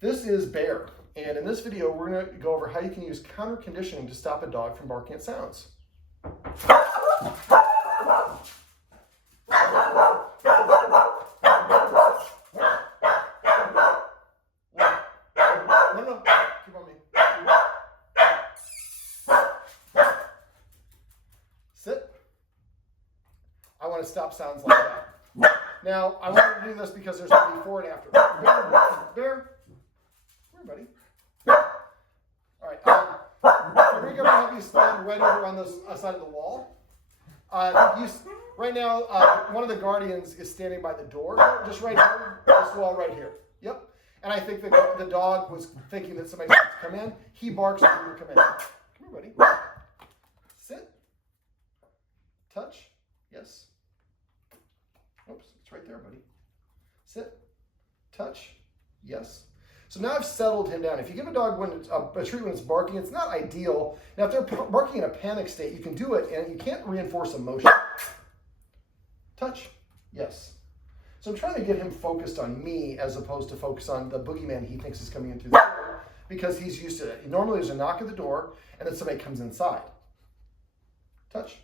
This is Bear, and in this video we're going to go over how you can use counter conditioning to stop a dog from barking at sounds. No, keep on me. Sit. I want to stop sounds like that. Now, I want to do this because there's a before and after. Bear. Come here, buddy. All right. I think I'm going to have you stand right over on this side of the wall. Right now, one of the guardians is standing by the door, just right here, this wall right here. Yep. And I think the dog was thinking that somebody's going to come in. He barks when you come in. Come here, buddy. Sit. Touch. Yes. Oops, it's right there, buddy. Sit. Touch. Yes. So now I've settled him down. If you give a dog a treat when it's barking, it's not ideal. Now, if they're barking in a panic state, you can do it, and you can't reinforce emotion. Touch. Yes. So I'm trying to get him focused on me as opposed to focus on the boogeyman he thinks is coming in through the door because he's used to it. Normally, there's a knock at the door, and then somebody comes inside. Touch.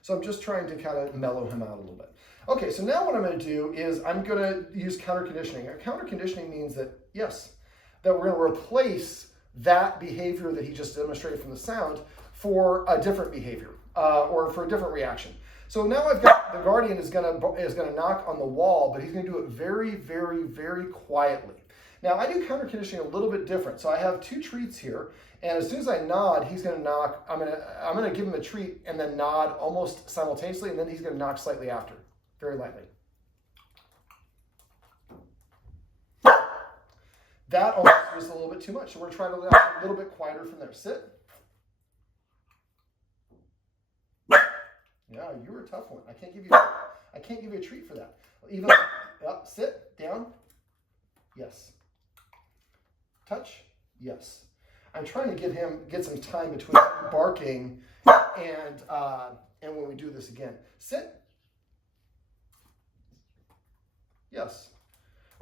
So I'm just trying to kind of mellow him out a little bit. Okay, so now what I'm going to do is I'm going to use counter conditioning. Counter conditioning means that, yes, that we're going to replace that behavior that he just demonstrated from the sound for a different behavior or for a different reaction. So now I've got the guardian is going to knock on the wall, but he's going to do it very, very, very quietly. Now I do counter conditioning a little bit different. So I have two treats here, and as soon as I nod, he's going to knock. I'm going to give him a treat and then nod almost simultaneously, and then he's going to knock slightly after. Very lightly. That almost was a little bit too much. So we're trying to let a little bit quieter from there. Sit. Yeah, you were a tough one. I can't give you a treat for that. Even up, sit, down. Yes. Touch. Yes. I'm trying to get some time between barking and when we do this again. Sit. Yes.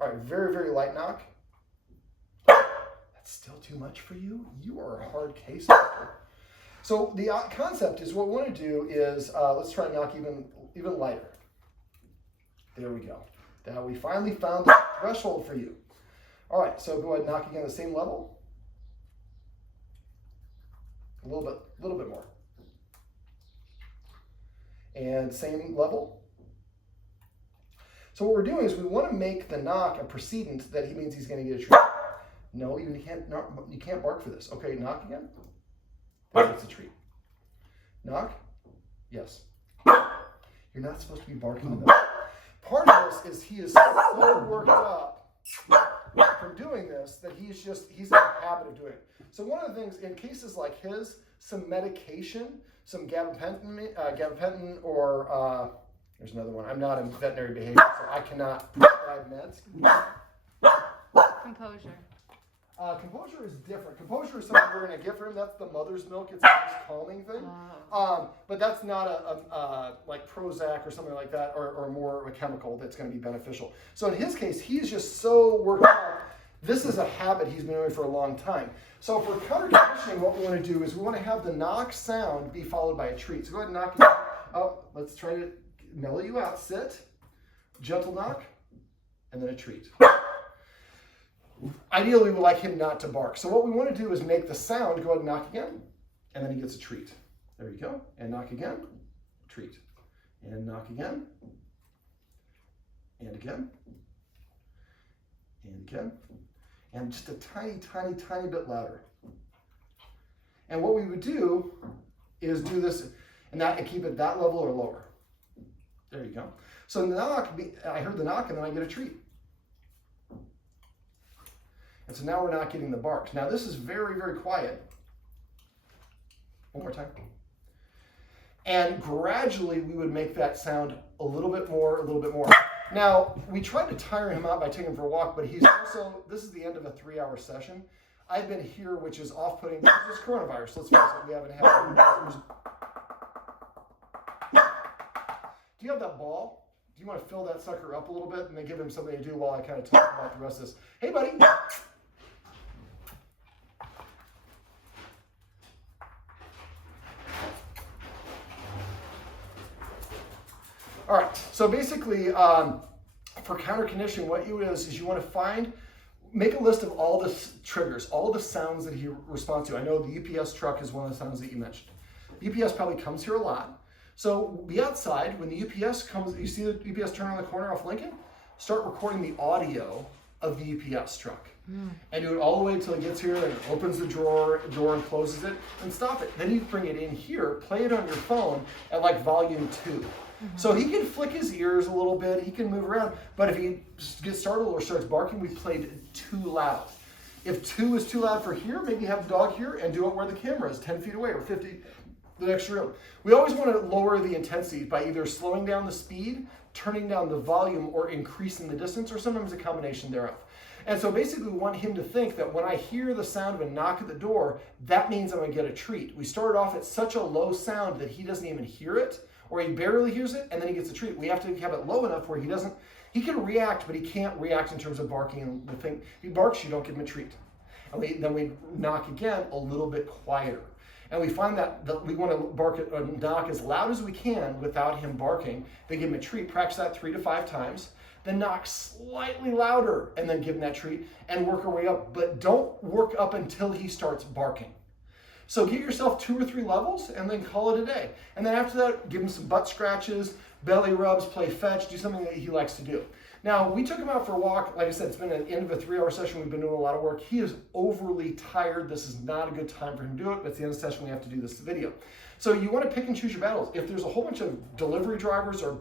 All right, very, very light knock. That's still too much for you? You are a hard case, master. So the concept is what we want to do is, let's try and knock even lighter. There we go. Now we finally found the threshold for you. All right, so go ahead and knock again the same level. A little bit more. And same level. So what we're doing is we want to make the knock a precedent that he means he's going to get a treat. No, you can't bark for this. Okay, knock again. That's a treat. Knock. Yes. You're not supposed to be barking though. Part of this is he is so worked up from doing this that he's in the habit of doing it. So one of the things in cases like his, some medication, some gabapentin or there's another one. I'm not in veterinary behavior, so I cannot prescribe meds. Composure. Composure is different. Composure is something we're going to get for him. That's the mother's milk. It's a nice calming thing. But that's not like Prozac or something like that, or more of a chemical that's going to be beneficial. So in his case, he's just so worked out. This is a habit he's been doing for a long time. So for counter conditioning, what we want to do is we want to have the knock sound be followed by a treat. So go ahead and knock it out. Oh, let's try to mellow you out. Sit, gentle knock, and then a treat. Ideally, we would like him not to bark. So what we want to do is make the sound, go ahead and knock again, and then he gets a treat. There you go. And knock again, treat. And knock again, and again, and again, and just a tiny, tiny, tiny bit louder. And what we would do is do this and keep it that level or lower. There you go. So the knock, I heard the knock and then I get a treat. And so now we're not getting the barks. Now this is very, very quiet. One more time. And gradually we would make that sound a little bit more, a little bit more. Now, we tried to tire him out by taking him for a walk, but he's also, this is the end of a 3-hour session. I've been here, which is off-putting. This is coronavirus. Let's face it, we haven't had. Do you have that ball? you want to fill that sucker up a little bit and then give him something to do while I kind of talk about the rest of this? Hey, buddy. All right, so basically for counter conditioning, what you do is you want to make a list of all the triggers, all the sounds that he responds to. I know the UPS truck is one of the sounds that you mentioned. UPS probably comes here a lot. So be outside, when the UPS comes, you see the UPS turn on the corner off Lincoln, start recording the audio of the UPS truck. And do it all the way until it gets here and opens the door and closes it, and stop it. Then you bring it in here, play it on your phone at like volume 2. So he can flick his ears a little bit, he can move around, but if he gets startled or starts barking, we played too loud. If 2 is too loud for here, maybe have the dog here and do it where the camera is, 10 feet away or 50, the next room. We always want to lower the intensity by either slowing down the speed, turning down the volume, or increasing the distance, or sometimes a combination thereof. And so basically we want him to think that when I hear the sound of a knock at the door, that means I'm going to get a treat. We started off at such a low sound that he doesn't even hear it, or he barely hears it, and then he gets a treat. We have to have it low enough where he can react, but he can't react in terms of barking. And the thing, he barks, you don't give him a treat. And then we knock again a little bit quieter. And we find that we want to knock as loud as we can without him barking. Then give him a treat, practice that 3 to 5 times. Then knock slightly louder and then give him that treat and work our way up. But don't work up until he starts barking. So give yourself 2 or 3 levels and then call it a day. And then after that, give him some butt scratches, belly rubs, play fetch, do something that he likes to do. Now, we took him out for a walk. Like I said, it's been an end of a 3-hour session. We've been doing a lot of work. He is overly tired. This is not a good time for him to do it, but at the end of the session, we have to do this video. So you want to pick and choose your battles. If there's a whole bunch of delivery drivers or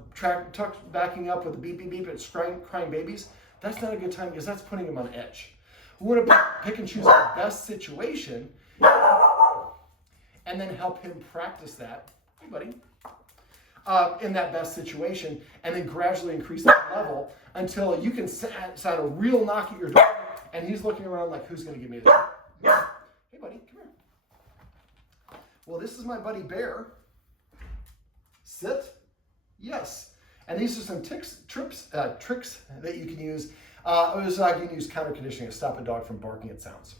backing up with a beep, beep, beep, it's crying babies, that's not a good time because that's putting him on edge. We want to pick and choose the best situation and then help him practice that. Hey, buddy. In that best situation, and then gradually increase that level until you can sound a real knock at your door, and he's looking around like, who's going to give me this? Hey, buddy, come here. Well, this is my buddy Bear. Sit. Yes. And these are some tricks that you can use. You can use counter conditioning to stop a dog from barking at sounds.